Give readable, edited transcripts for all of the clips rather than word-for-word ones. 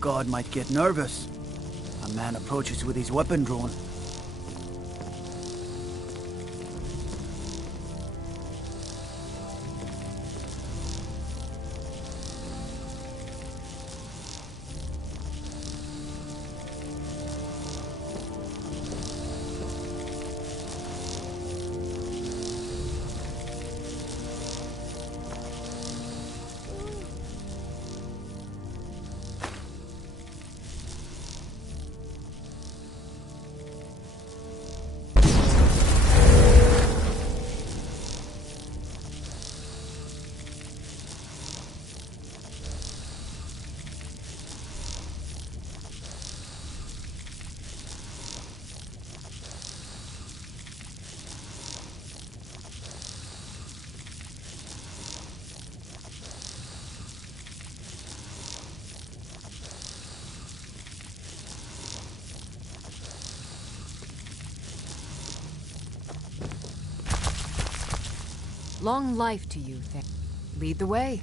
god might get nervous. A man approaches with his weapon drawn. Long life to you, lead the way.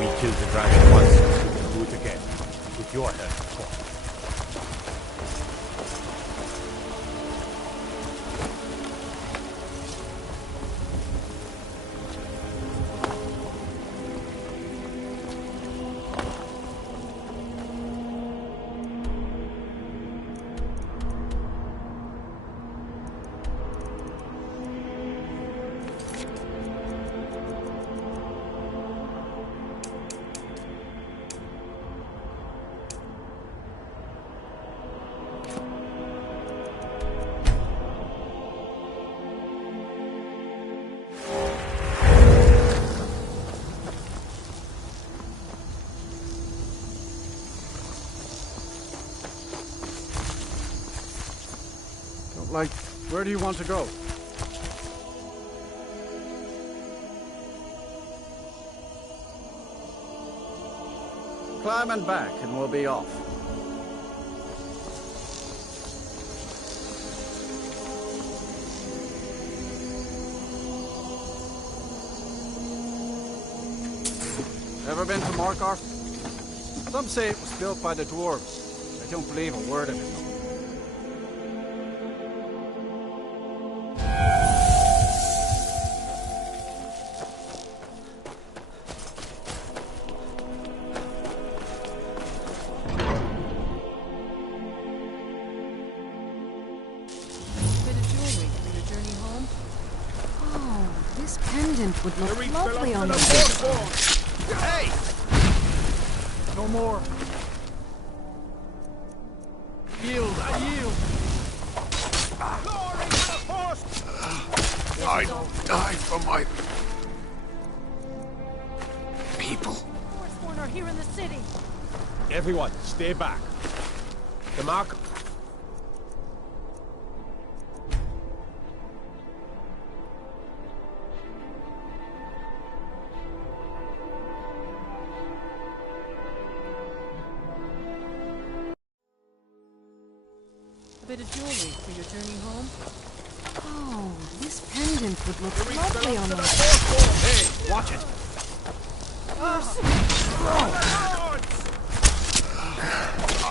We killed the dragon once, we can do it again. With your help, of course. Like, where do you want to go? Climb and back, and we'll be off. Ever been to Markarth? Some say it was built by the dwarves. I don't believe a word of it. Would look lovely on you. Hey! No more. Yield, I yield. I die for my people. Forsworn are here in the city. Everyone, stay back. The mark. A bit of jewelry for your journey home. Oh, this pendant would look lovely on you. Hey, watch it.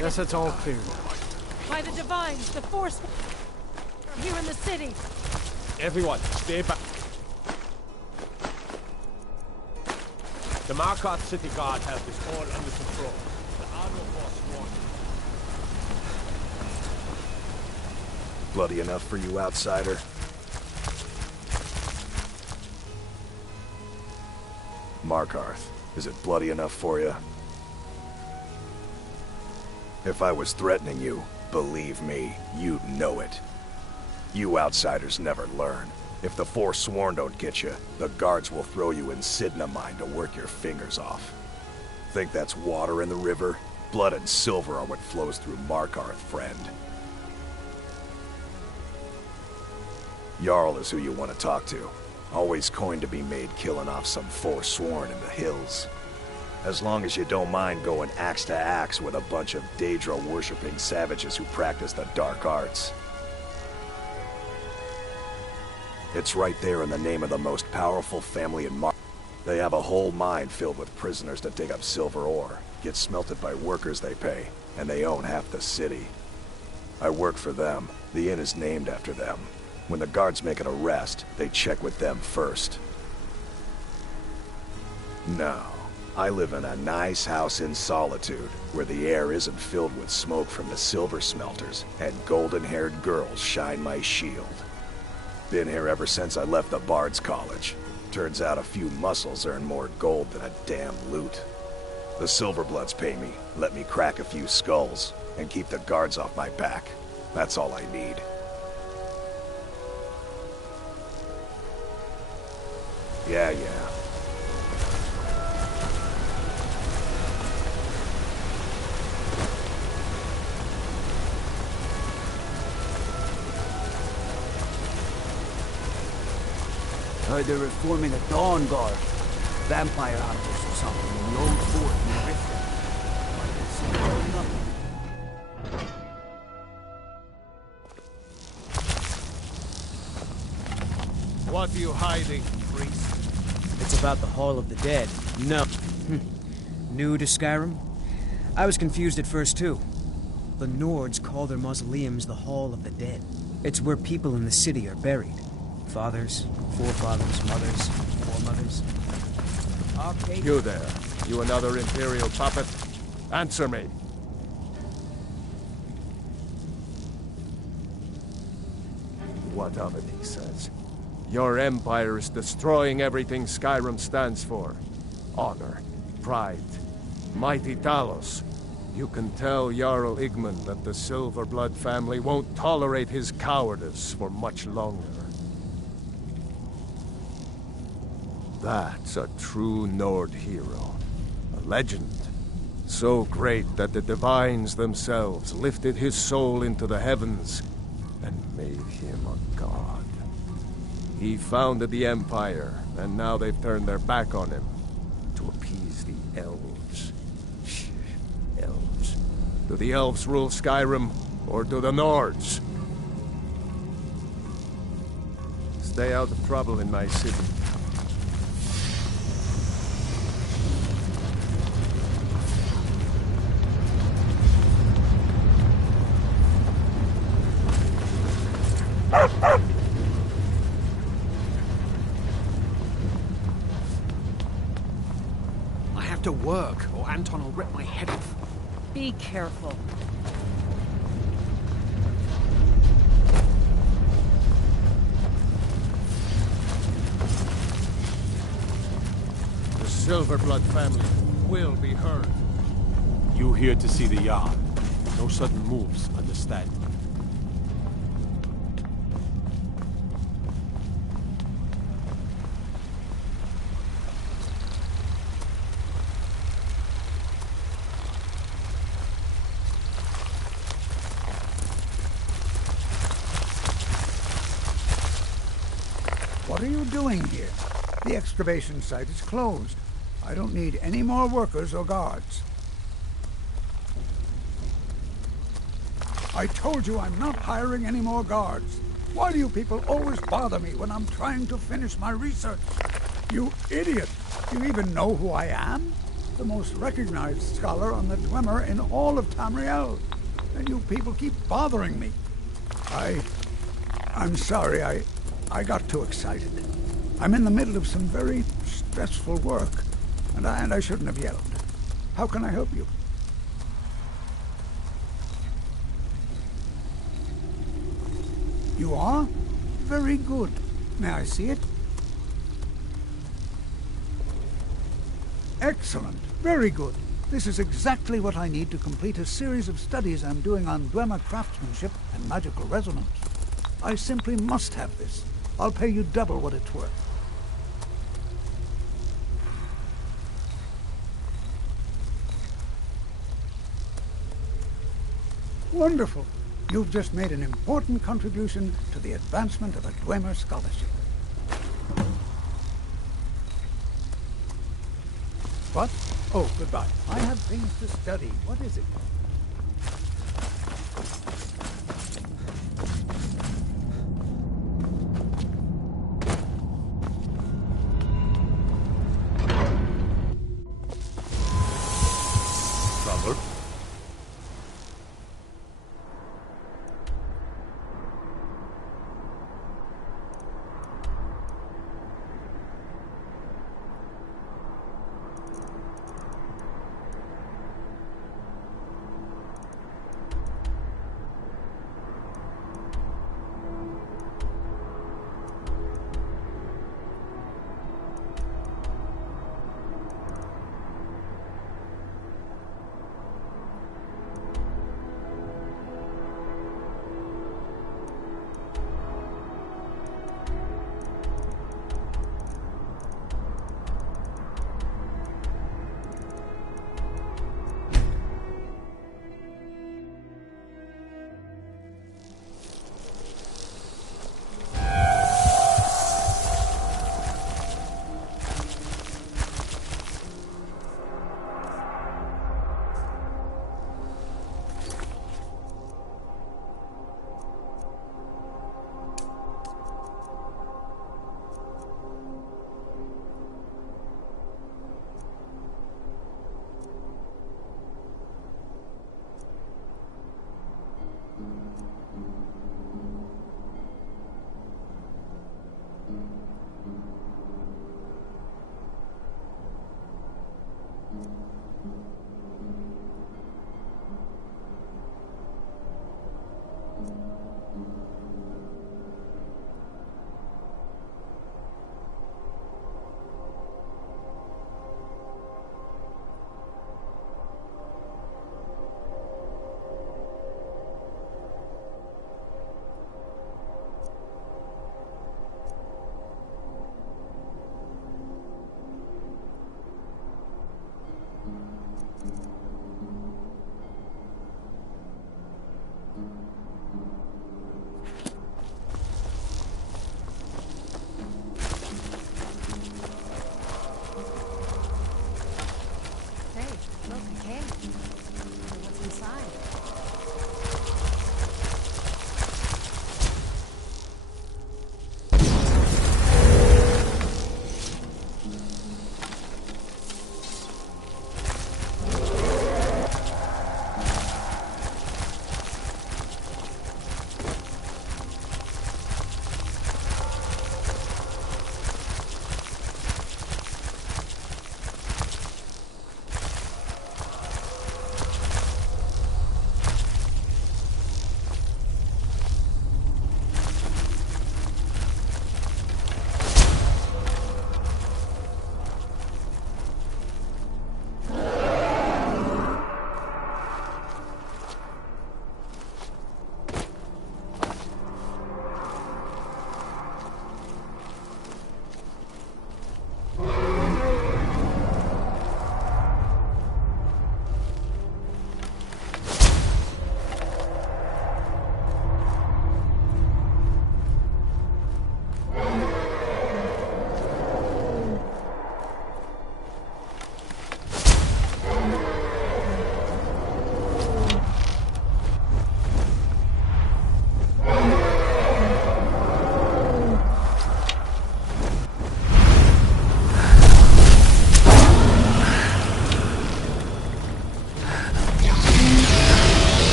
Guess it's all clear. By the Divines, the Force are here in the city. Everyone, stay back. The Markarth City Guard has this all under control. The Arno Forsworn. Bloody enough for you, outsider? Markarth, is it bloody enough for you? If I was threatening you, believe me, you'd know it. You outsiders never learn. If the Forsworn don't get you, the guards will throw you in Sidna mine to work your fingers off. Think that's water in the river? Blood and silver are what flows through Markarth, friend. Jarl is who you want to talk to. Always coin to be made killing off some forsworn in the hills. As long as you don't mind going axe to axe with a bunch of Daedra-worshipping savages who practice the dark arts. It's right there in the name of the most powerful family in Mar. They have a whole mine filled with prisoners that dig up silver ore, get smelted by workers they pay, and they own half the city. I work for them. The inn is named after them. When the guards make an arrest, they check with them first. No. I live in a nice house in solitude, where the air isn't filled with smoke from the silver smelters, and golden-haired girls shine my shield. Been here ever since I left the Bard's College. Turns out a few muscles earn more gold than a damn loot. The Silverbloods pay me, let me crack a few skulls, and keep the guards off my back. That's all I need. Yeah. Heard they're reforming a Dawn Guard. Vampire hunters or something in the old fort near Riften. Might be something up. What are you hiding, priest? It's about the Hall of the Dead. No. New to Skyrim? I was confused at first, too. The Nords call their mausoleums the Hall of the Dead. It's where people in the city are buried. Fathers, forefathers, mothers, foremothers. You there. You another Imperial puppet? Answer me. What of it, he says. Your empire is destroying everything Skyrim stands for. Honor, pride, mighty Talos. You can tell Jarl Igmund that the Silverblood family won't tolerate his cowardice for much longer. That's a true Nord hero. A legend. So great that the Divines themselves lifted his soul into the heavens and made him a god. He founded the Empire, and now they've turned their back on him to appease the elves. Elves. Do the elves rule Skyrim, or do the Nords? Stay out of trouble in my city. I have to work, or Anton will rip my head off. Be careful. The Silverblood family will be heard. You here to see the Jarl. No sudden moves, understand? What are you doing here? The excavation site is closed. I don't need any more workers or guards. I told you I'm not hiring any more guards. Why do you people always bother me when I'm trying to finish my research? You idiot! Do you even know who I am? The most recognized scholar on the Dwemer in all of Tamriel. And you people keep bothering me. I'm sorry, I got too excited. I'm in the middle of some very stressful work, and I shouldn't have yelled. How can I help you? You are? Very good. May I see it? Excellent. Very good. This is exactly what I need to complete a series of studies I'm doing on Dwemer craftsmanship and magical resonance. I simply must have this. I'll pay you double what it's worth. Wonderful. You've just made an important contribution to the advancement of a Dwemer scholarship. What? Oh, goodbye. I have things to study. What is it? Traveler?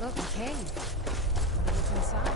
look, a cave. Wonder what's inside.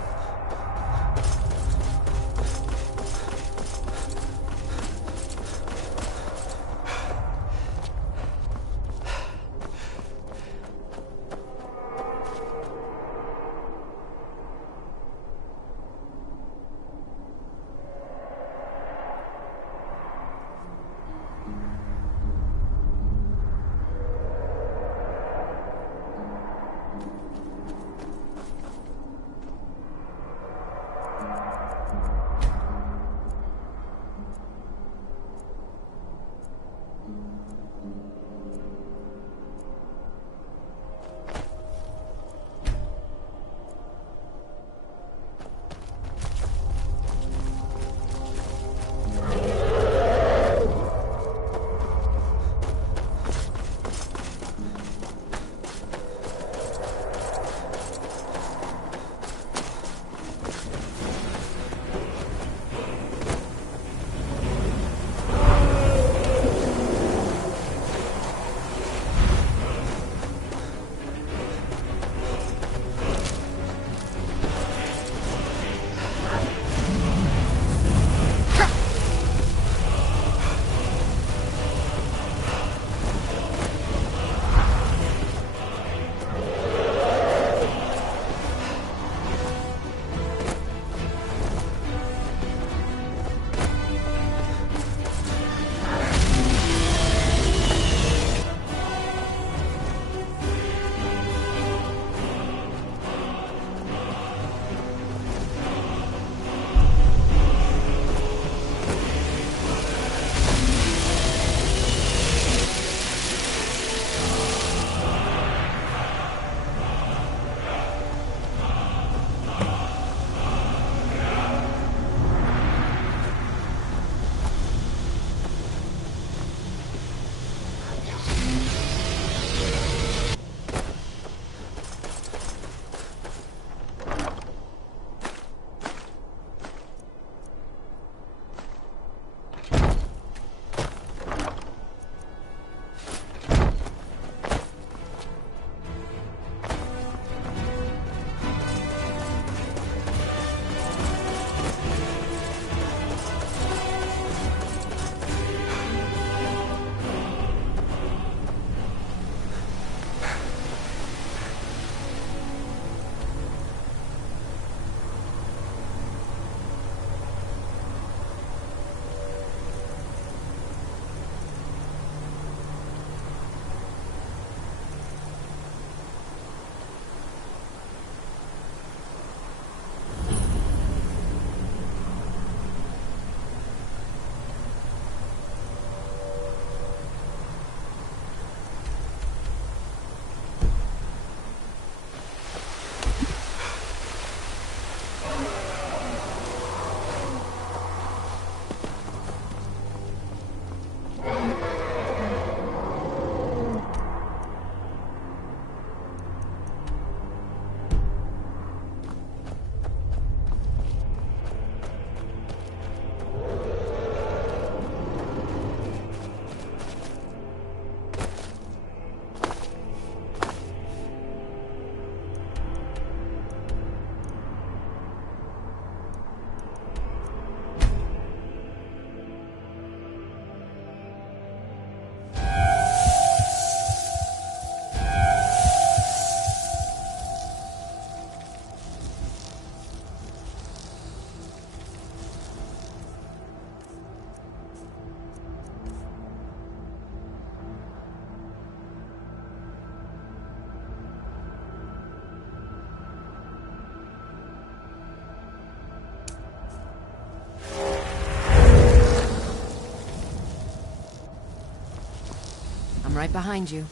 I'm right behind you.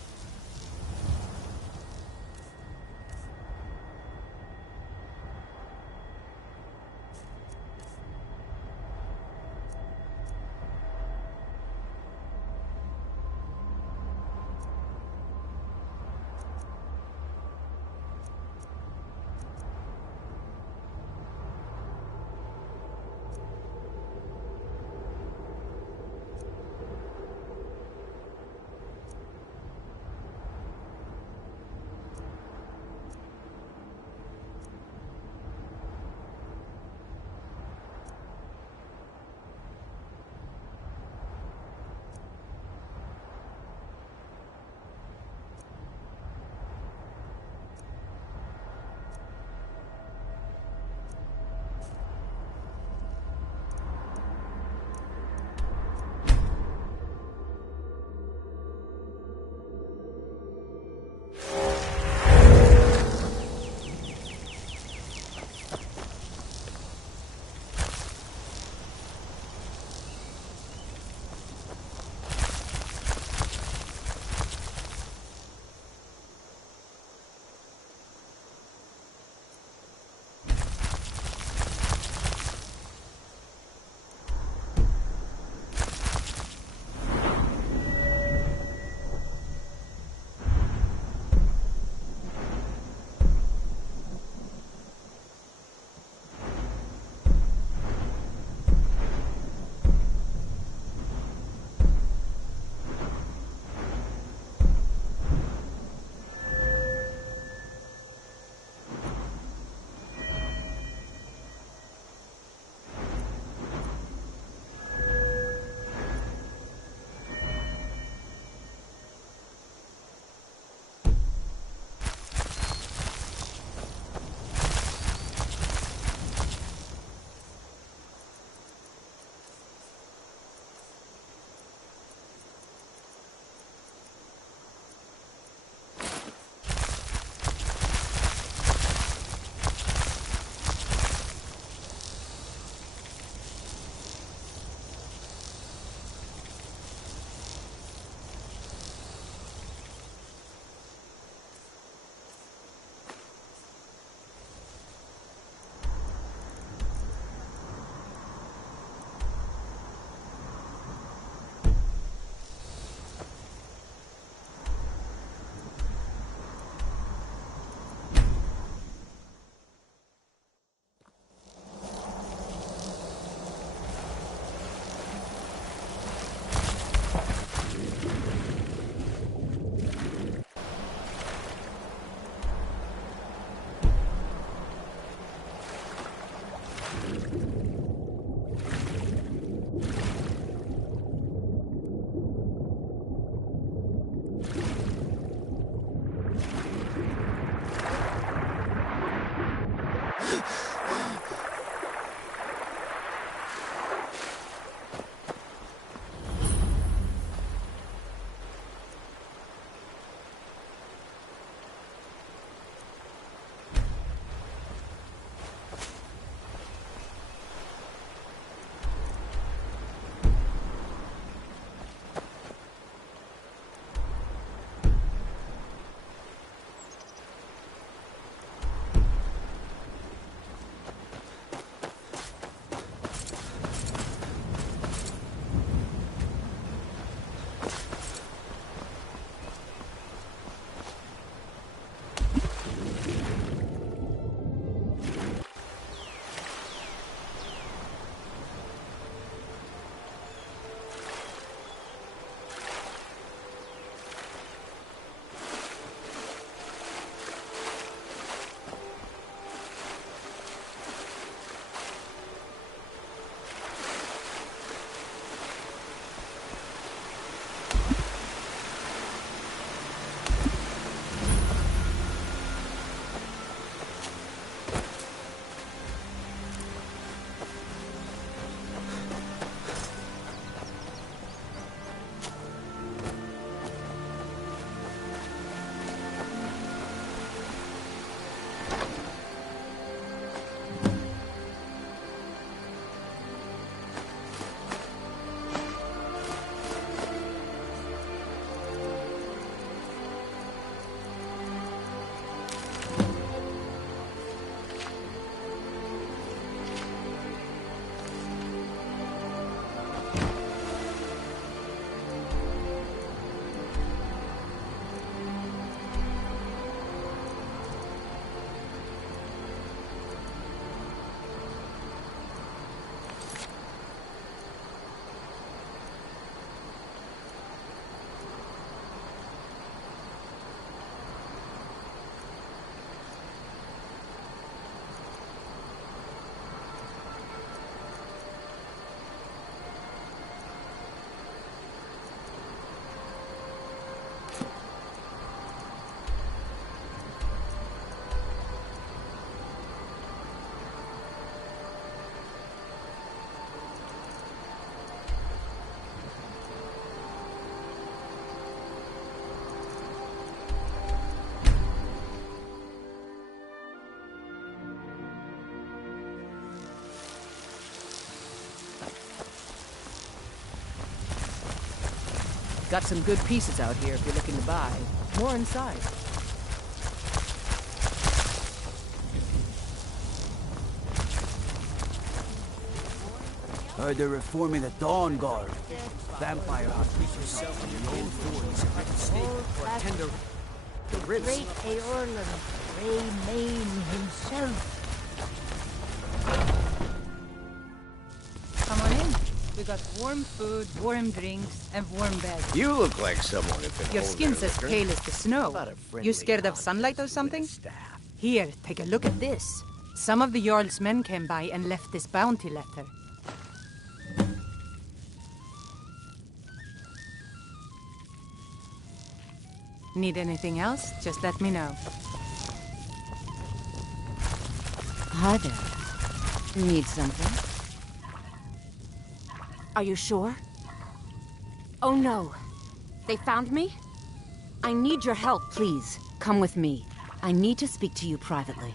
Got some good pieces out here if you're looking to buy. More inside. Heard they're reforming the Dawn Guard. Vampire hunters or something in the old forts. Or tender ribs. Great Eorlund, Grey Mane himself. Come on in. We got warm food, warm drinks, and warm beds. You look like someone who can Your hold skin's their as liquor. pale as the snow. About a You friendly scared of sunlight or something? Here, take a look at this. Some of the Jarl's men came by and left this bounty letter. Need anything else? Just let me know. Hi there. Need something? Are you sure? Oh no. They found me? I need your help, please. Come with me. I need to speak to you privately.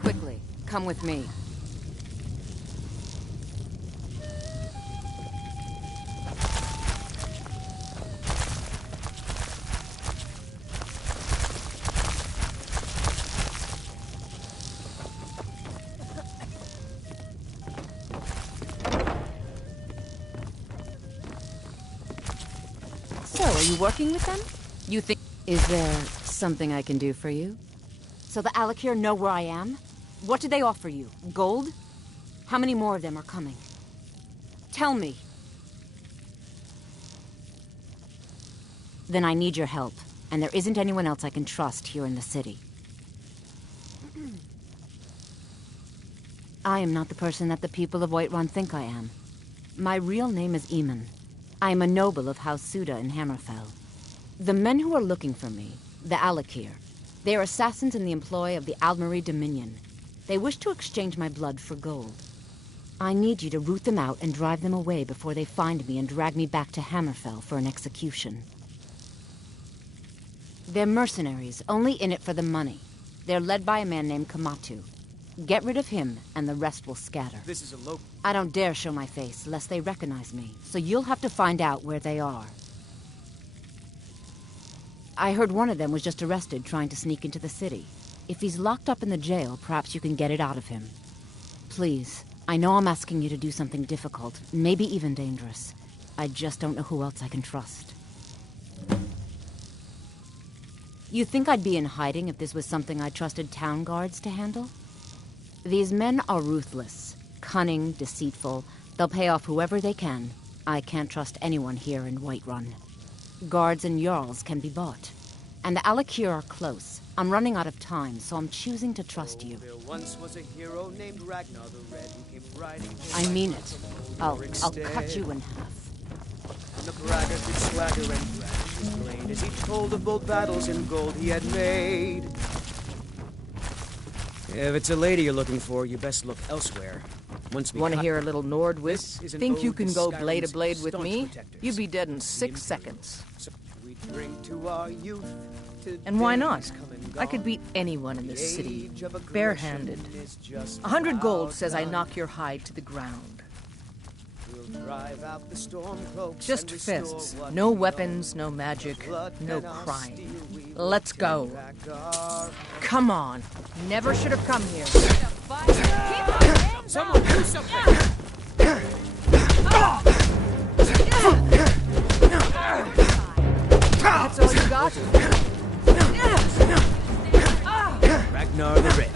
Quickly, come with me. So, are you working with them? You think... Is there something I can do for you? So the Alakir know where I am? What did they offer you? Gold? How many more of them are coming? Tell me. Then I need your help, and there isn't anyone else I can trust here in the city. I am not the person that the people of Whiterun think I am. My real name is Eamon. I am a noble of House Suda in Hammerfell. The men who are looking for me, the Alakir, they are assassins in the employ of the Almeri Dominion. They wish to exchange my blood for gold. I need you to root them out and drive them away before they find me and drag me back to Hammerfell for an execution. They're mercenaries, only in it for the money. They're led by a man named Kamatu. Get rid of him, and the rest will scatter. This is a local. I don't dare show my face, lest they recognize me, so you'll have to find out where they are. I heard one of them was just arrested trying to sneak into the city. If he's locked up in the jail, perhaps you can get it out of him. Please, I know I'm asking you to do something difficult, maybe even dangerous. I just don't know who else I can trust. You think I'd be in hiding if this was something I trusted town guards to handle? These men are ruthless, cunning, deceitful. They'll pay off whoever they can. I can't trust anyone here in Whiterun. Guards and Jarls can be bought. And the Alakir are close. I'm running out of time, so I'm choosing to trust you. There once was a hero named Ragnar the Red who came riding. I mean it. I'll cut you in half. And the braggart did swagger and thrash his blade as he told of bold battles and gold he had made. If it's a lady you're looking for, you best look elsewhere. Once we Want to cut- hear a little Nord whiz? This is an Think you ode can to go blade to Skyrim's blade with staunch me? protectors. You'd be dead in 6 seconds. So we drink to our youth. And why not? Today's come and I could gone. beat anyone in this city, Age of aggression barehanded. is just 100 gold about says I done. knock your hide to the ground. We'll drive out the storm cloaks Just and restore fists. what No we weapons, own. no magic, Blood no and our crime. steel we will Let's take go. back our- Come on. Never should have come here. Someone do something! That's all you got? Ragnar the Red.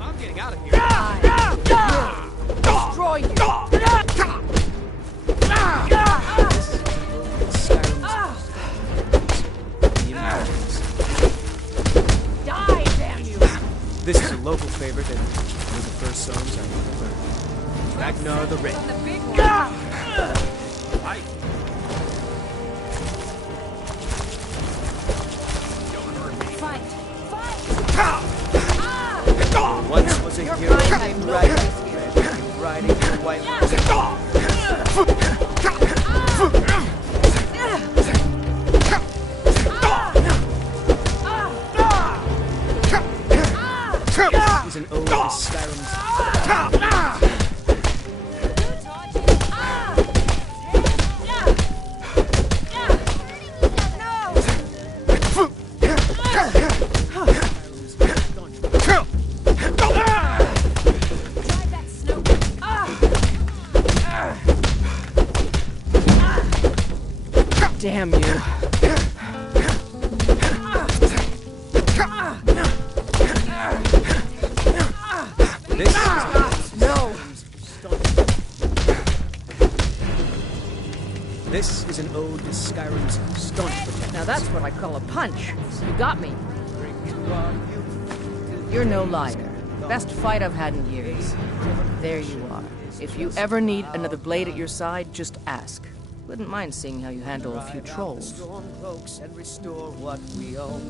I'm getting out of here. Destroy you. Die, damn you! This is a local favorite and one of the first songs I ever learned. Ragnar the Red. Fight! Once was a hero named Ragnar the Red who came riding in white. This is an ode to Skyrim's. is an ode to Skyrim's staunch protectors. Now that's what I call a punch. You got me. You're no liar. Best fight I've had in years. There you are. If you ever need another blade at your side, just ask. Wouldn't mind seeing how you handle a few trolls. Stormcloaks and restore what we own.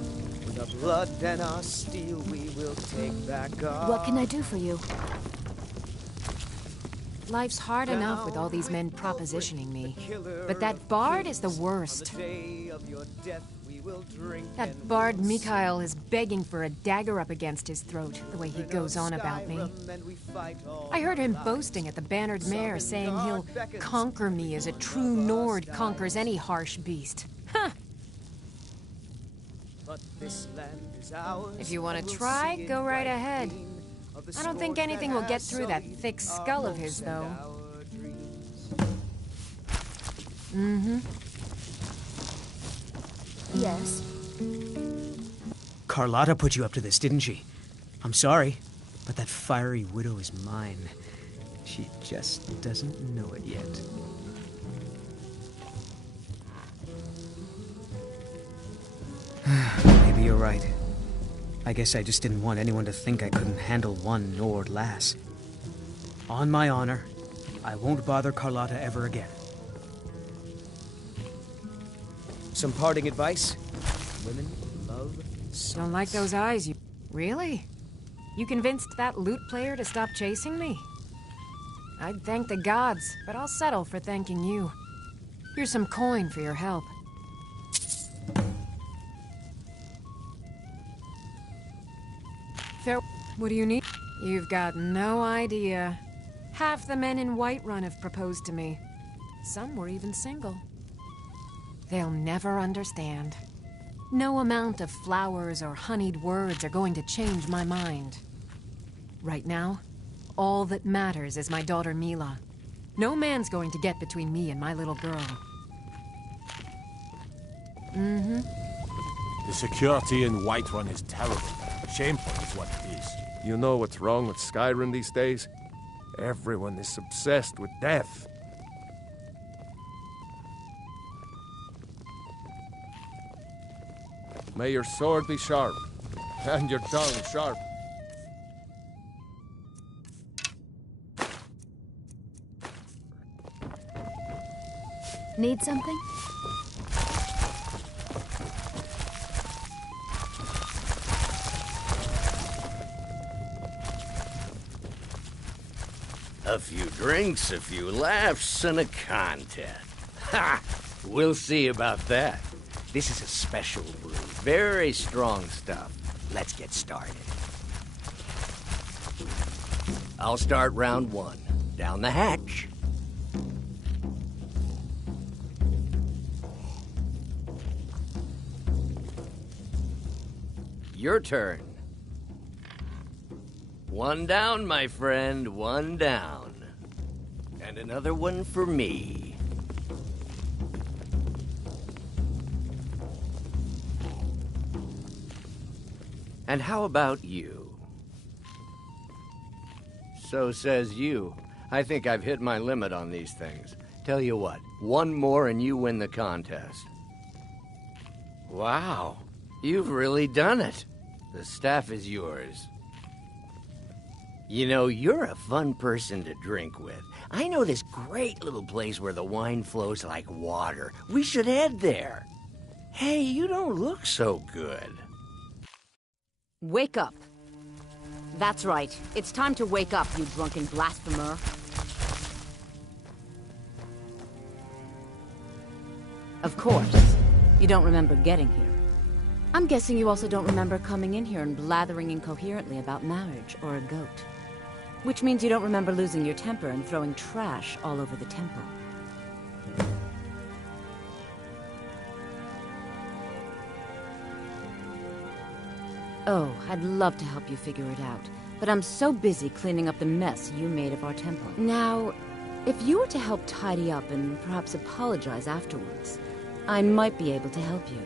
With our blood and our steel, we will take back our... What can I do for you? Life's hard enough with all these men propositioning me. But that bard is the worst. That bard Mikhail is begging for a dagger up against his throat, the way he goes on about me. I heard him boasting at the Bannered Mare, saying he'll conquer me as a true Nord conquers any harsh beast. Huh! If you want to try, go right ahead. I don't think anything will get through that thick skull of his, though. Mm-hmm. Yes? Carlotta put you up to this, didn't she? I'm sorry, but that fiery widow is mine. She just doesn't know it yet. Maybe you're right. I guess I just didn't want anyone to think I couldn't handle one Nord lass. On my honor, I won't bother Carlotta ever again. Some parting advice? Women love socks. Don't like those eyes, you... Really? You convinced that lute player to stop chasing me? I'd thank the gods, but I'll settle for thanking you. Here's some coin for your help. Fair... What do you need? You've got no idea. Half the men in Whiterun have proposed to me. Some were even single. They'll never understand. No amount of flowers or honeyed words are going to change my mind. Right now, all that matters is my daughter Mila. No man's going to get between me and my little girl. Mm-hmm. The security in Whiterun is terrible. Shameful is what it is. You know what's wrong with Skyrim these days? Everyone is obsessed with death. May your sword be sharp, and your tongue sharp. Need something? A few drinks, a few laughs, and a contest. Ha! We'll see about that. This is a special brew. Very strong stuff. Let's get started. I'll start round one. Down the hatch. Your turn. One down, my friend, one down. And another one for me. And how about you? So says you. I think I've hit my limit on these things. Tell you what, one more and you win the contest. Wow, you've really done it. The staff is yours. You know, you're a fun person to drink with. I know this great little place where the wine flows like water. We should head there. Hey, you don't look so good. Wake up. That's right. It's time to wake up, you drunken blasphemer. Of course. You don't remember getting here. I'm guessing you also don't remember coming in here and blathering incoherently about marriage or a goat. Which means you don't remember losing your temper and throwing trash all over the temple. Oh, I'd love to help you figure it out, but I'm so busy cleaning up the mess you made of our temple. Now, if you were to help tidy up and perhaps apologize afterwards, I might be able to help you.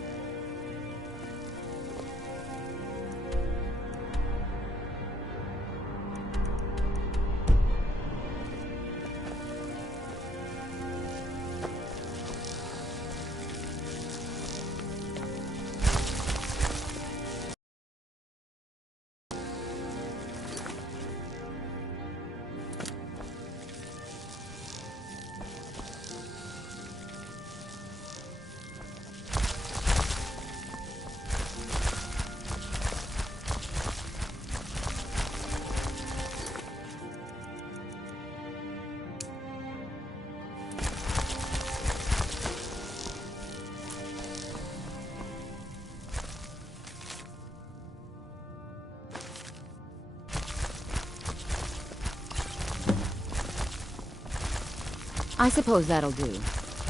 I suppose that'll do.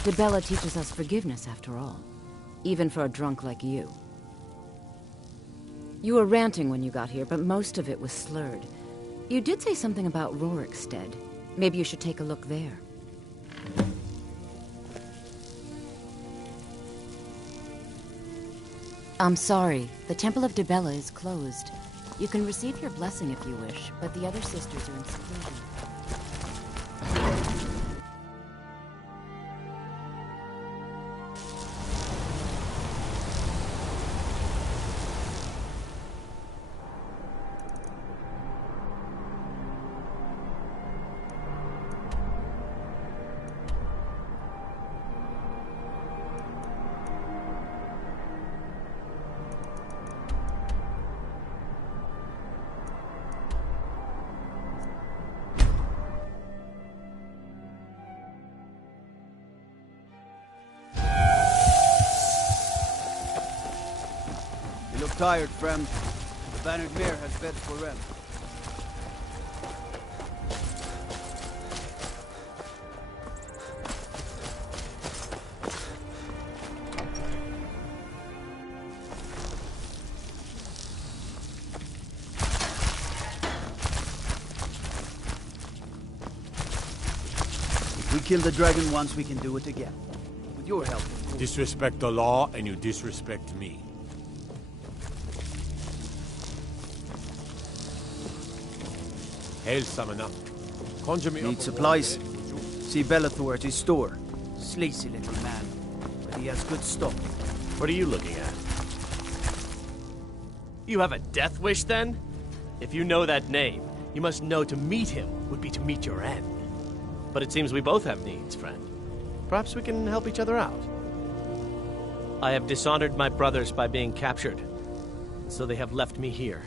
Dibella teaches us forgiveness, after all. Even for a drunk like you. You were ranting when you got here, but most of it was slurred. You did say something about Rorikstead. Maybe you should take a look there. I'm sorry. The Temple of Dibella is closed. You can receive your blessing if you wish, but the other sisters are in seclusion. You look tired, friend. The Bannered Mare has beds for rent. If we kill the dragon once, we can do it again. With your help, of course. Disrespect the law, and you disrespect me. Hail, summoner. Conjure me Need up a supplies? warrior, would you? See Bellathor at his store. Sleazy little man, but he has good stock. What are you looking at? You have a death wish, then? If you know that name, you must know to meet him would be to meet your end. But it seems we both have needs, friend. Perhaps we can help each other out. I have dishonored my brothers by being captured, so they have left me here.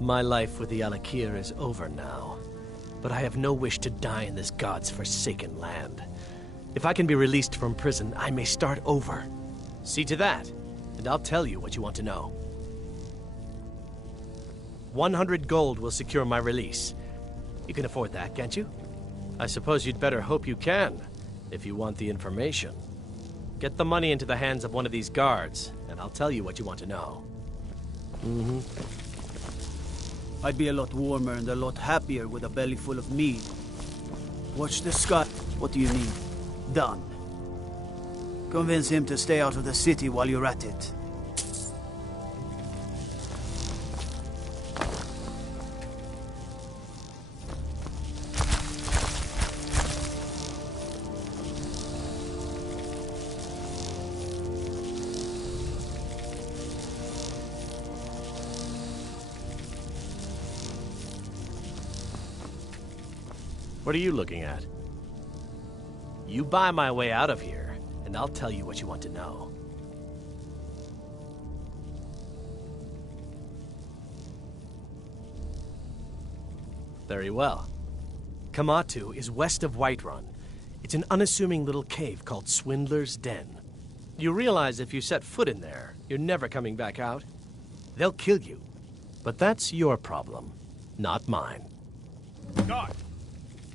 My life with the Alakir is over now, but I have no wish to die in this god's forsaken land. If I can be released from prison, I may start over. See to that, and I'll tell you what you want to know. 100 gold will secure my release. You can afford that, can't you? I suppose you'd better hope you can, if you want the information. Get the money into the hands of one of these guards, and I'll tell you what you want to know. I'd be a lot warmer and a lot happier with a belly full of mead. Watch the sky. What do you need? Done. Convince him to stay out of the city while you're at it. What are you looking at? You buy my way out of here, and I'll tell you what you want to know. Very well. Kamatu is west of Whiterun. It's an unassuming little cave called Swindler's Den. You realize if you set foot in there, you're never coming back out. They'll kill you. But that's your problem, not mine. Guard!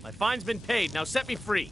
My fine's been paid, now set me free!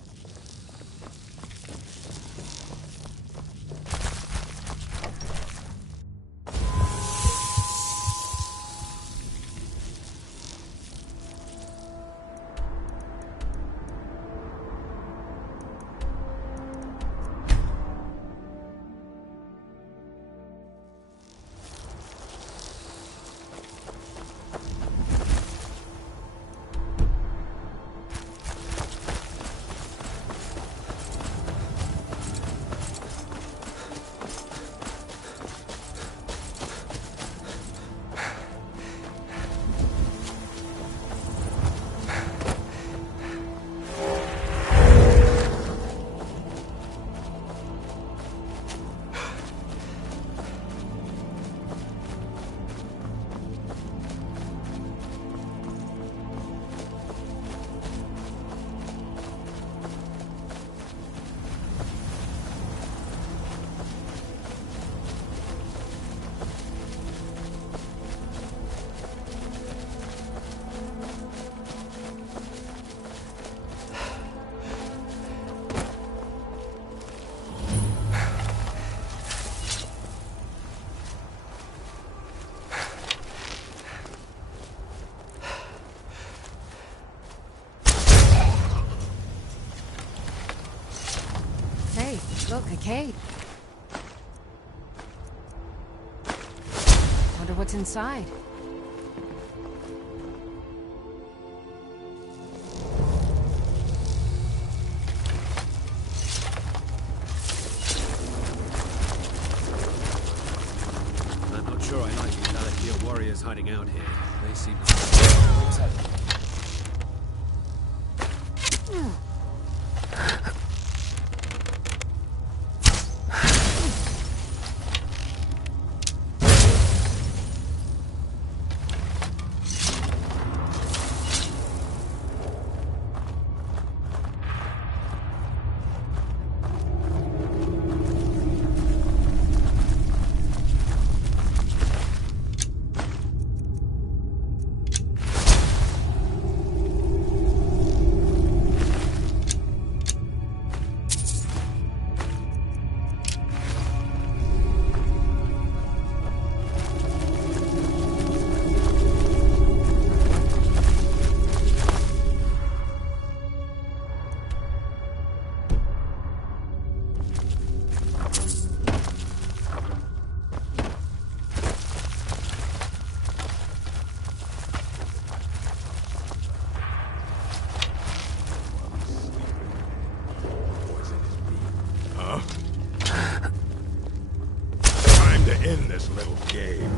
cave. Wonder what's inside. I'm not sure I like these Alakir warriors hiding out here. They seem... Time to end this little game.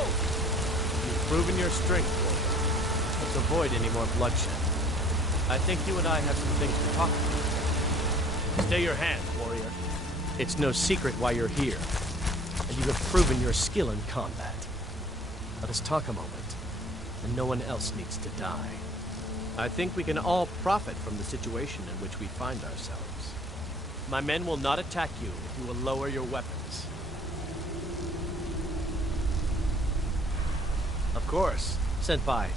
You've proven your strength, warrior. Let's avoid any more bloodshed. I think you and I have some things to talk about. Stay your hand, warrior. It's no secret why you're here, and you have proven your skill in combat. Let us talk a moment, and no one else needs to die. I think we can all profit from the situation in which we find ourselves. My men will not attack you if you will lower your weapons. Of course, Senpai.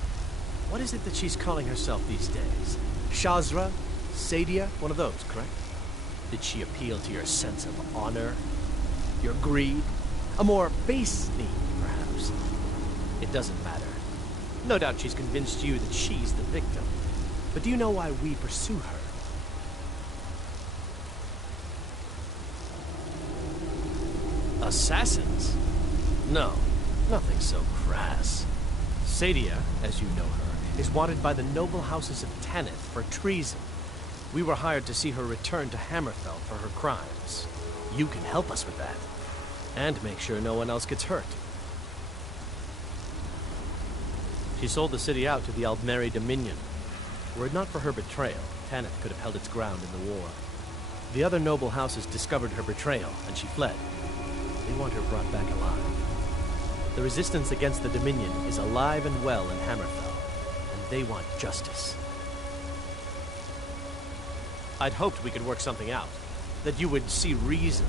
What is it that she's calling herself these days? Shazra? Sadia? One of those, correct? Did she appeal to your sense of honor? Your greed? A more base need, perhaps? It doesn't matter. No doubt she's convinced you that she's the victim. But do you know why we pursue her? Assassins? No, nothing so crass. Sadia, as you know her, is wanted by the noble houses of Tanith for treason. We were hired to see her return to Hammerfell for her crimes. You can help us with that. And make sure no one else gets hurt. She sold the city out to the Aldmeri Dominion. Were it not for her betrayal, Tanith could have held its ground in the war. The other noble houses discovered her betrayal, and she fled. They want her brought back alive. The resistance against the Dominion is alive and well in Hammerfell, and they want justice. I'd hoped we could work something out. That you would see reason.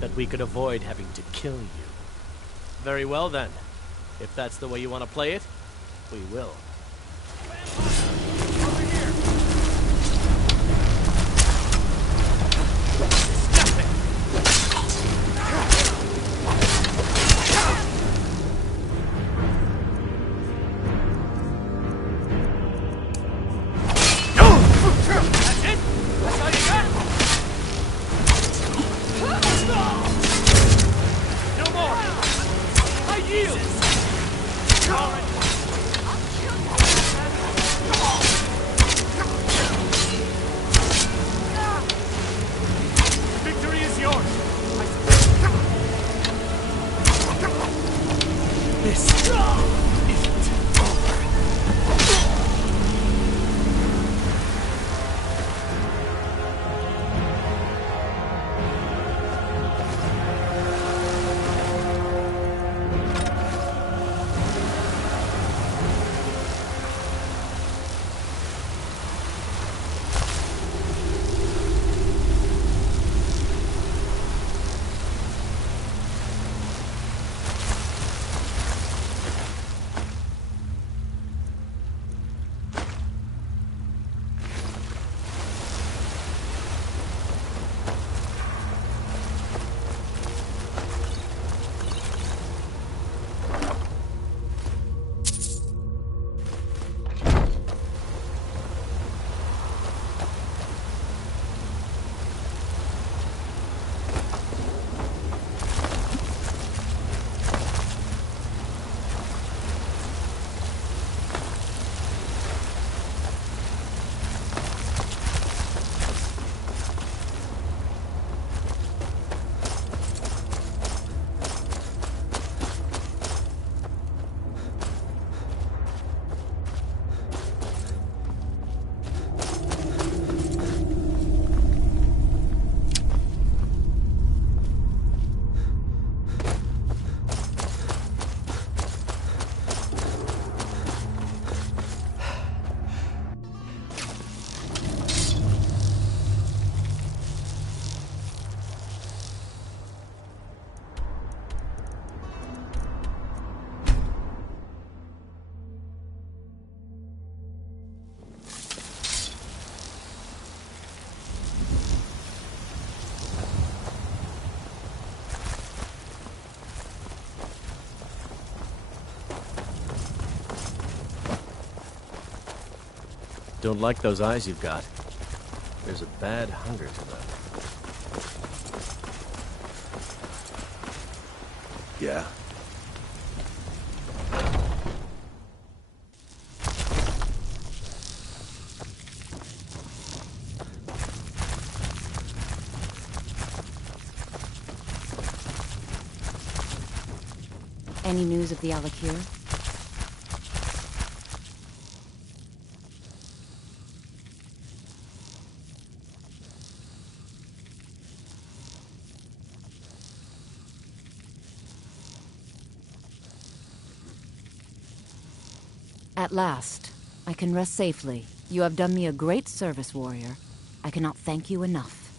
That we could avoid having to kill you. Very well then. If that's the way you want to play it, we will. Don't like those eyes you've got. There's a bad hunger to them. Yeah? Any news of the Alakir? At last, I can rest safely. You have done me a great service, warrior. I cannot thank you enough.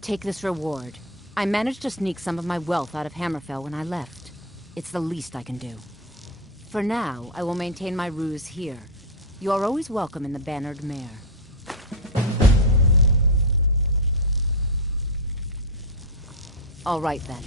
Take this reward. I managed to sneak some of my wealth out of Hammerfell when I left. It's the least I can do. For now, I will maintain my ruse here. You are always welcome in the Bannered Mare. All right, then.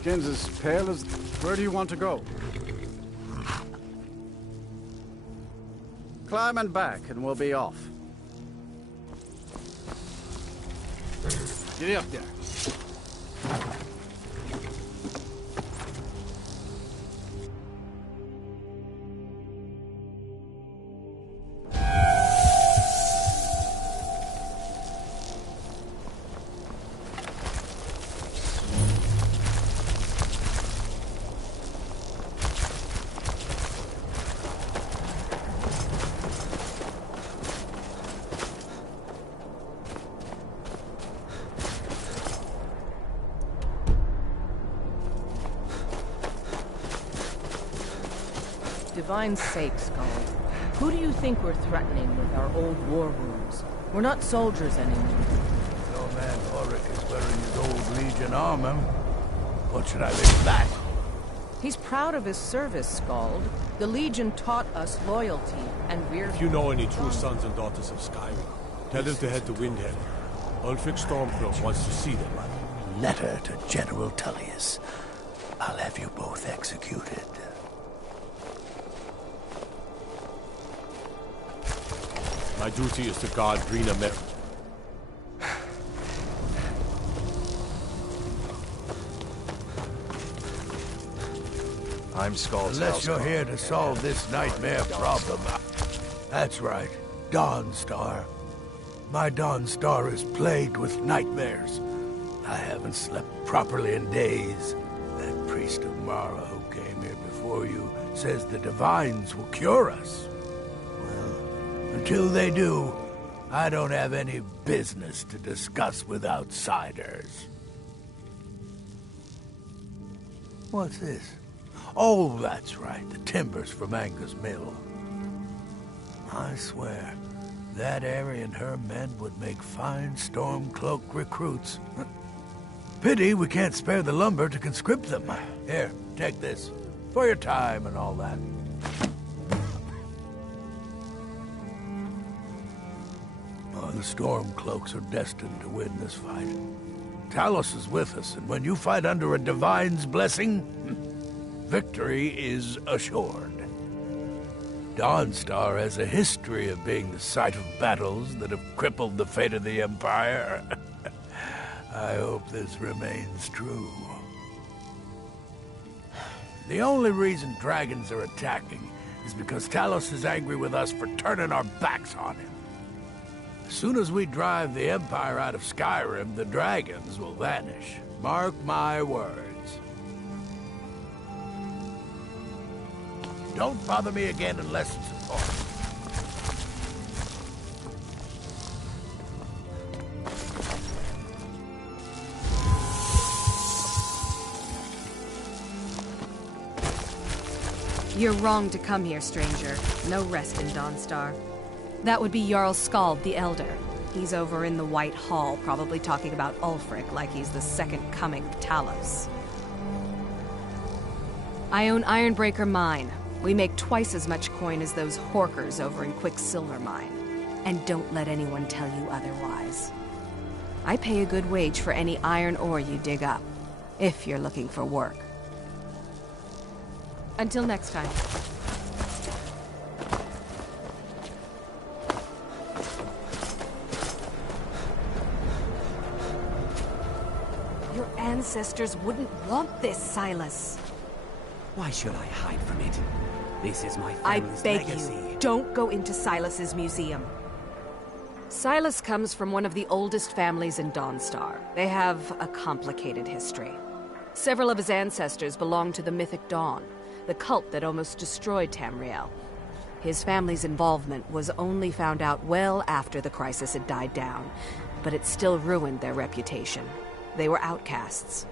Skin's as pale as... Where do you want to go? Climb and back, and we'll be off. Get up there. Divine's sake, Skull. Who do you think we're threatening with our old war wounds? We're not soldiers anymore. No man Ulrich is wearing his old Legion armor. What should I think of that? He's proud of his service, Skald. The Legion taught us loyalty, and we're... If you know any true sons and daughters of Skyrim, tell them to head to Windhelm. Ulfric Stormcloak wants to see them. Letter to General Tullius. I'll have you both executed. My duty is to guard Greener Meadow. I'm Skull's Unless you're here to solve this nightmare problem. That's right, Dawnstar. My Dawnstar is plagued with nightmares. I haven't slept properly in days. That priest of Mara who came here before you says the Divines will cure us. Until they do, I don't have any business to discuss with outsiders. What's this? Oh, that's right, the timbers from Angus Mill. I swear, that Aerie and her men would make fine Stormcloak recruits. Pity we can't spare the lumber to conscript them. Here, take this, for your time and all that. The Stormcloaks are destined to win this fight. Talos is with us, and when you fight under a Divine's blessing, victory is assured. Dawnstar has a history of being the site of battles that have crippled the fate of the Empire. I hope this remains true. The only reason dragons are attacking is because Talos is angry with us for turning our backs on him. As soon as we drive the Empire out of Skyrim, the dragons will vanish. Mark my words. Don't bother me again unless it's important. You're wrong to come here, stranger. No rest in Dawnstar. That would be Jarl Skald the Elder. He's over in the White Hall, probably talking about Ulfric like he's the second coming of Talos. I own Ironbreaker Mine. We make twice as much coin as those horkers over in Quicksilver Mine. And don't let anyone tell you otherwise. I pay a good wage for any iron ore you dig up, if you're looking for work. Until next time. Your ancestors wouldn't want this, Silas. Why should I hide from it? This is my family's legacy. I beg you, don't go into Silas's museum. Silas comes from one of the oldest families in Dawnstar. They have a complicated history. Several of his ancestors belonged to the Mythic Dawn, the cult that almost destroyed Tamriel. His family's involvement was only found out well after the crisis had died down, but it still ruined their reputation. They were outcasts.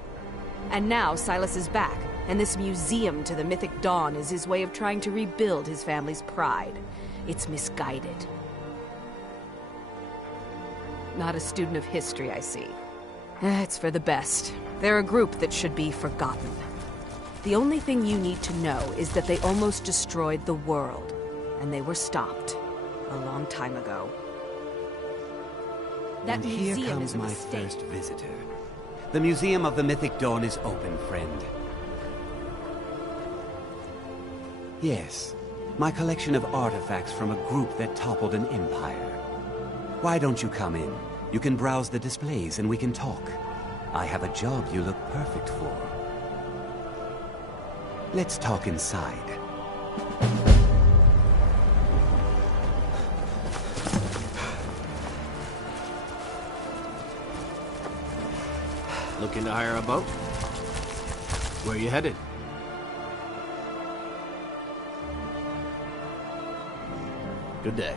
And now Silas is back, and this museum to the Mythic Dawn is his way of trying to rebuild his family's pride. It's misguided. Not a student of history, I see. It's for the best. They're a group that should be forgotten. The only thing you need to know is that they almost destroyed the world, and they were stopped a long time ago. That museum here comes my first visitor. The Museum of the Mythic Dawn is open, friend. Yes, my collection of artifacts from a group that toppled an empire. Why don't you come in? You can browse the displays and we can talk. I have a job you look perfect for. Let's talk inside. Looking to hire a boat? Where are you headed? Good day.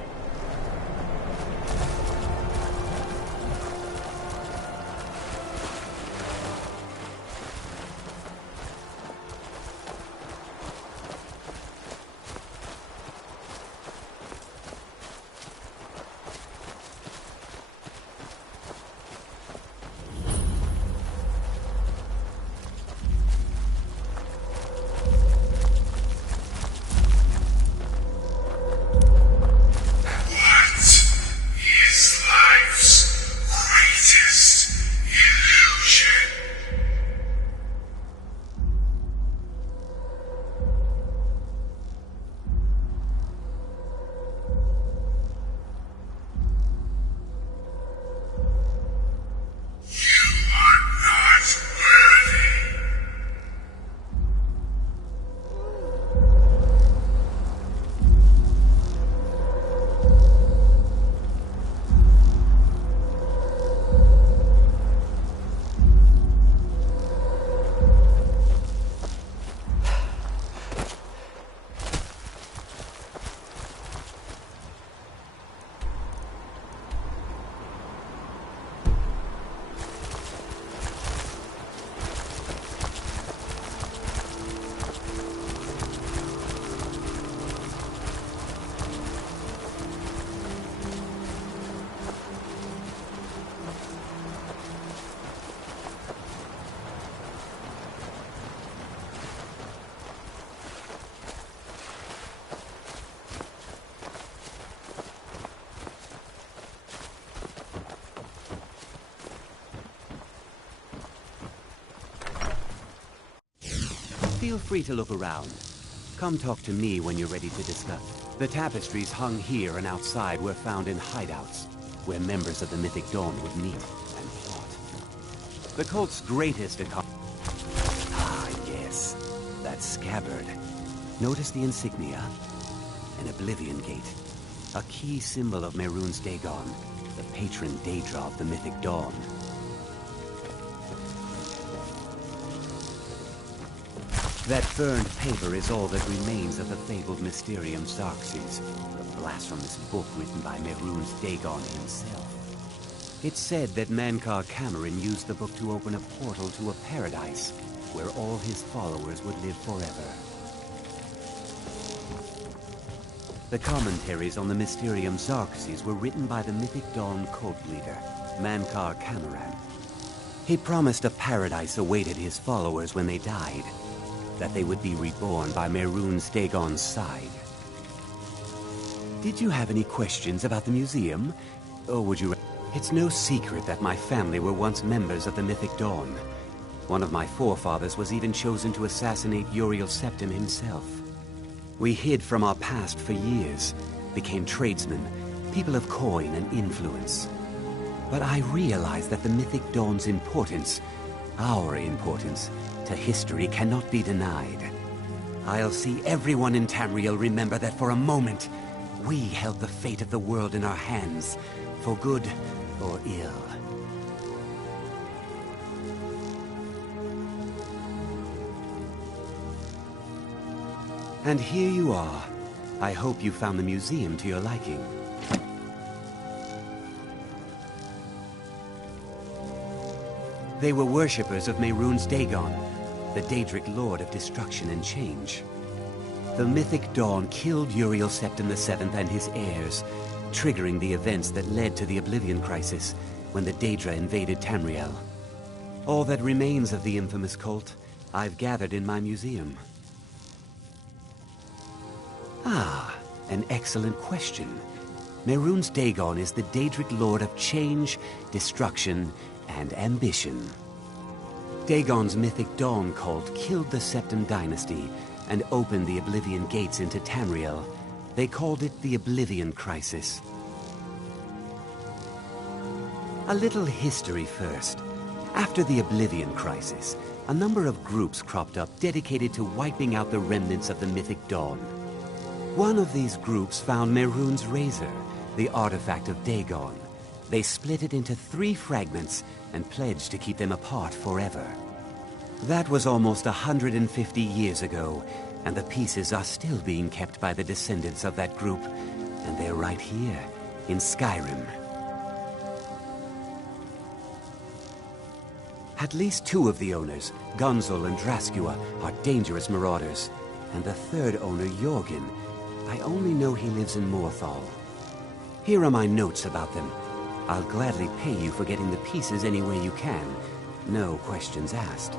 Feel free to look around. Come talk to me when you're ready to discuss. The tapestries hung here and outside were found in hideouts, where members of the Mythic Dawn would meet and plot. The cult's greatest accomplishment. Ah, yes. That scabbard. Notice the insignia. An Oblivion Gate. A key symbol of Mehrunes Dagon, the patron Daedra of the Mythic Dawn. That burned paper is all that remains of the fabled Mysterium Xarxes, the blasphemous book written by Mehrunes Dagon himself. It's said that Mankar Cameron used the book to open a portal to a paradise where all his followers would live forever. The commentaries on the Mysterium Xarxes were written by the mythic Dawn cult leader, Mankar Cameron. He promised a paradise awaited his followers when they died, that they would be reborn by Mehrunes Dagon's side. Did you have any questions about the museum? Or would you... It's no secret that my family were once members of the Mythic Dawn. One of my forefathers was even chosen to assassinate Uriel Septim himself. We hid from our past for years, became tradesmen, people of coin and influence. But I realized that the Mythic Dawn's importance, our importance, to history cannot be denied. I'll see everyone in Tamriel remember that for a moment, we held the fate of the world in our hands, for good or ill. And here you are. I hope you found the museum to your liking. They were worshippers of Mehrunes Dagon, the Daedric Lord of Destruction and Change. The Mythic Dawn killed Uriel Septim VII and his heirs, triggering the events that led to the Oblivion Crisis when the Daedra invaded Tamriel. All that remains of the infamous cult, I've gathered in my museum. Ah, an excellent question. Mehrunes Dagon is the Daedric Lord of Change, Destruction, and Ambition. Dagon's Mythic Dawn cult killed the Septim Dynasty and opened the Oblivion Gates into Tamriel. They called it the Oblivion Crisis. A little history first. After the Oblivion Crisis, a number of groups cropped up dedicated to wiping out the remnants of the Mythic Dawn. One of these groups found Mehrunes' Razor, the artifact of Dagon. They split it into 3 fragments and pledged to keep them apart forever. That was almost 150 years ago, and the pieces are still being kept by the descendants of that group, and they're right here, in Skyrim. At least 2 of the owners, Gunzel and Draskua, are dangerous marauders, and the 3rd owner, Jorgen, I only know he lives in Morthal. Here are my notes about them. I'll gladly pay you for getting the pieces any way you can. No questions asked.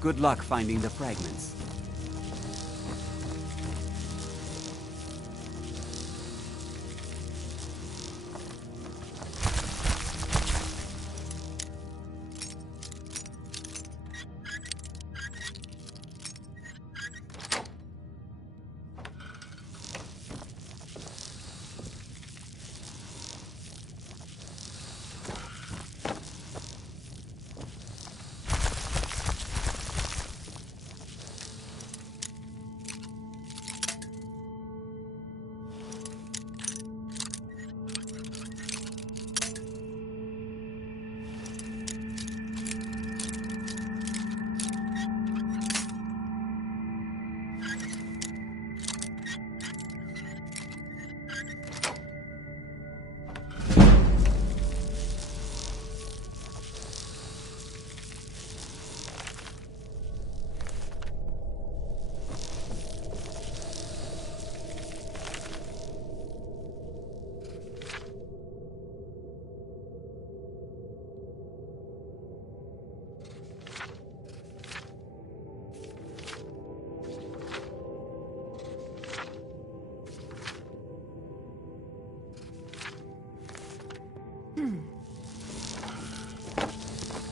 Good luck finding the fragments.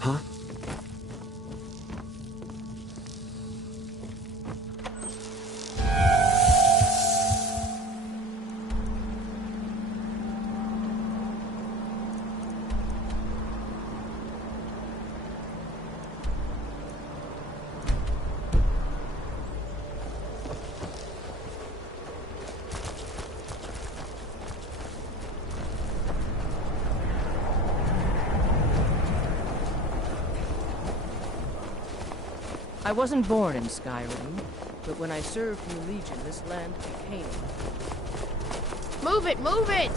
Huh? I wasn't born in Skyrim, but when I served in the Legion, this land became... Move it! Move it!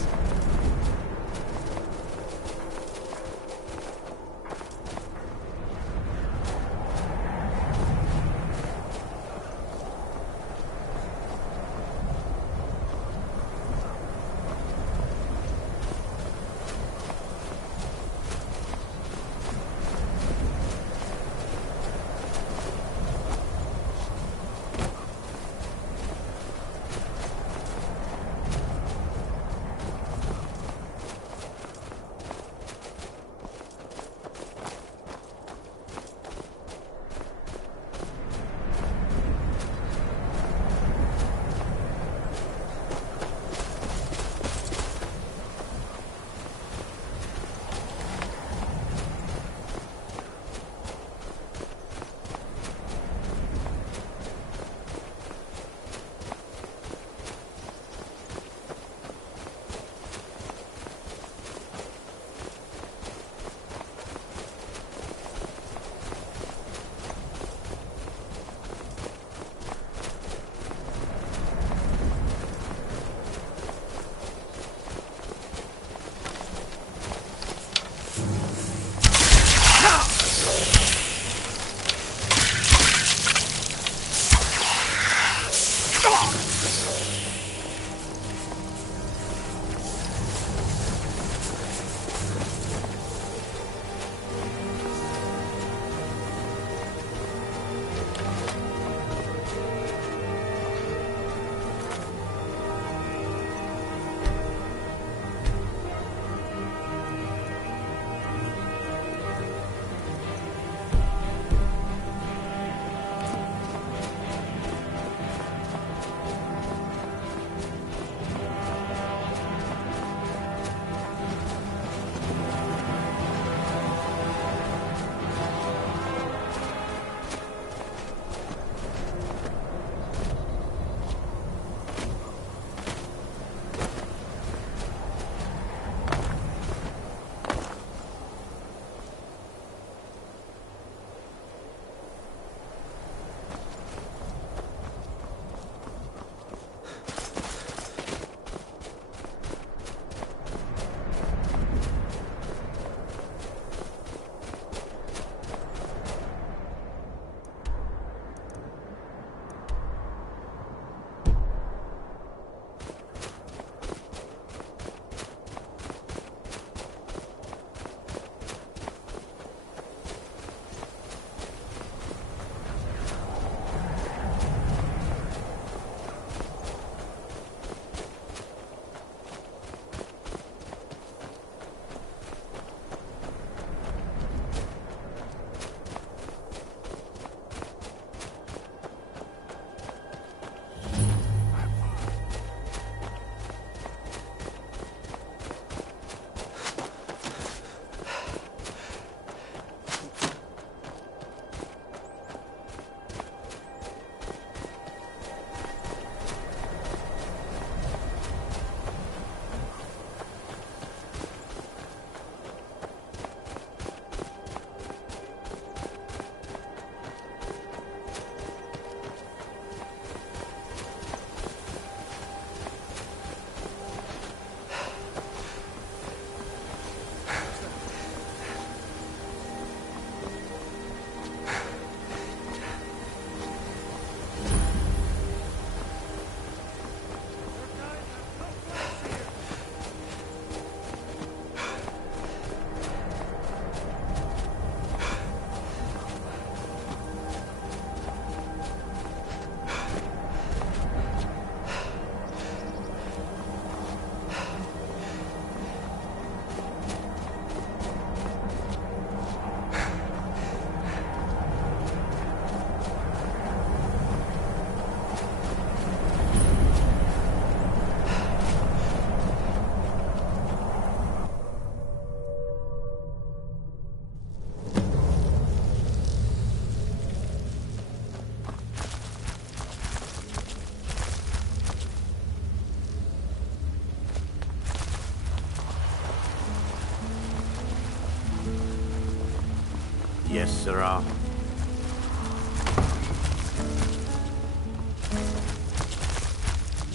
Yes, sirrah.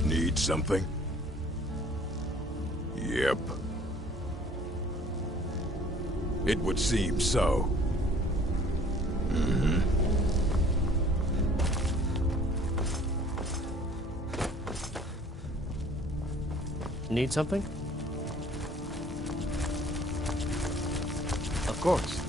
Need something? Yep. It would seem so. Mm-hmm. Need something? Of course.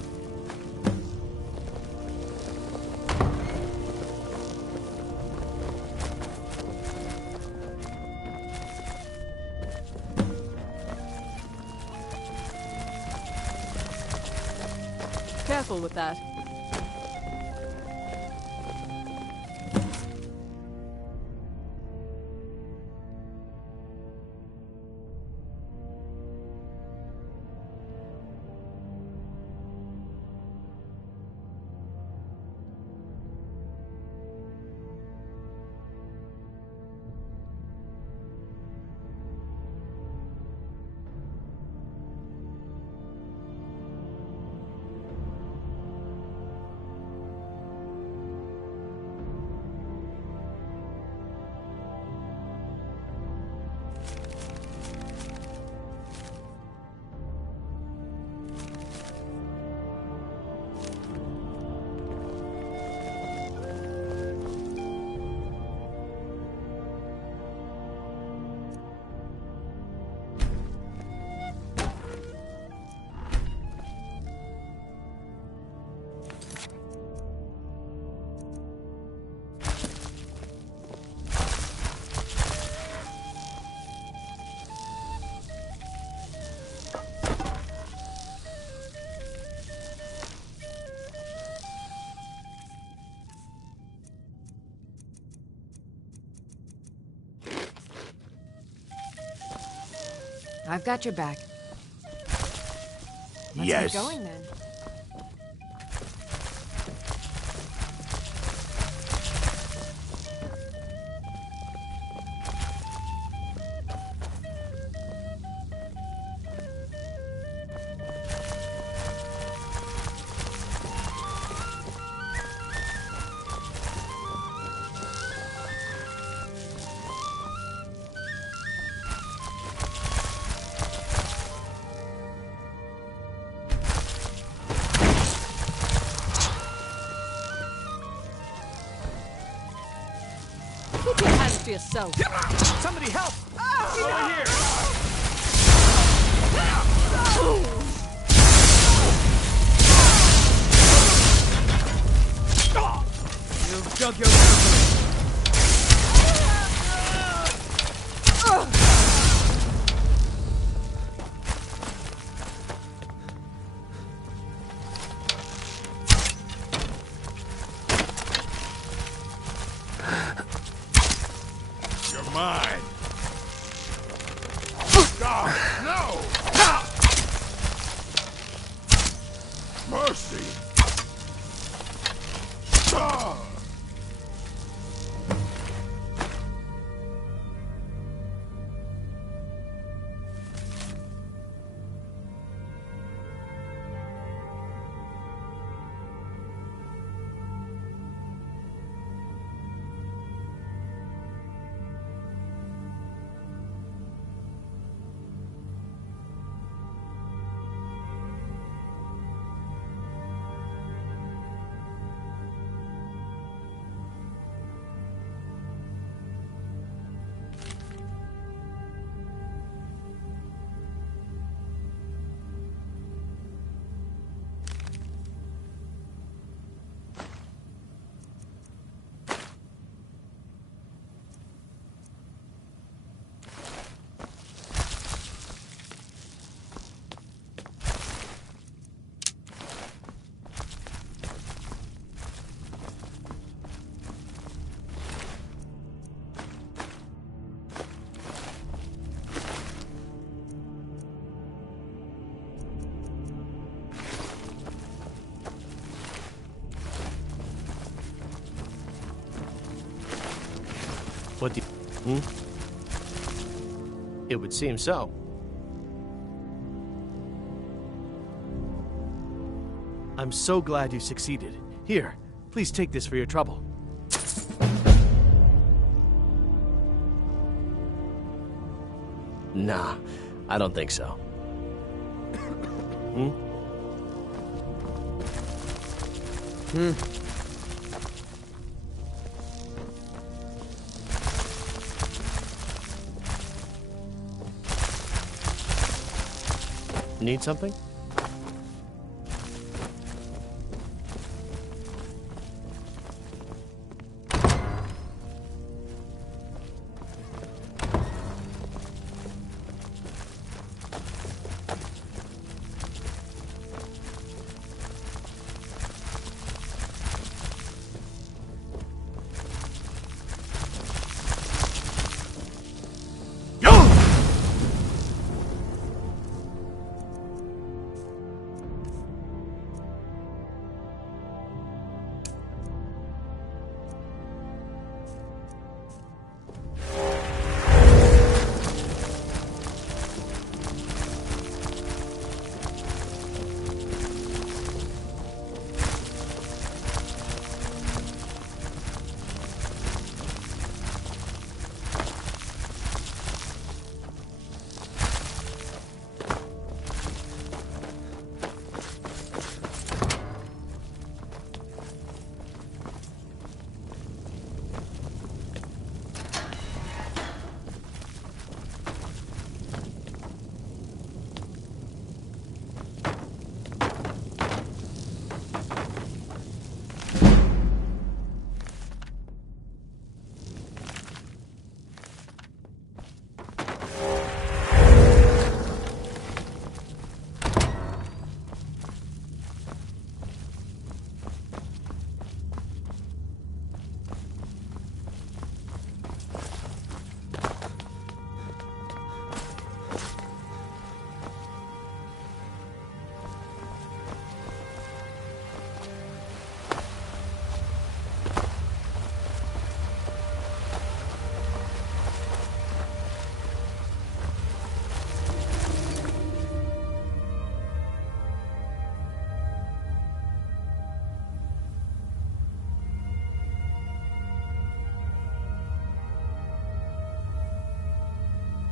Careful with that. I've got your back. Let's get going then. Keep your hands to yourself. Somebody help! Over here! You've dug your own. You're mine. God, no! Mercy! Ah! What do you... It would seem so. I'm so glad you succeeded. Here, please take this for your trouble. Nah, I don't think so. Need something?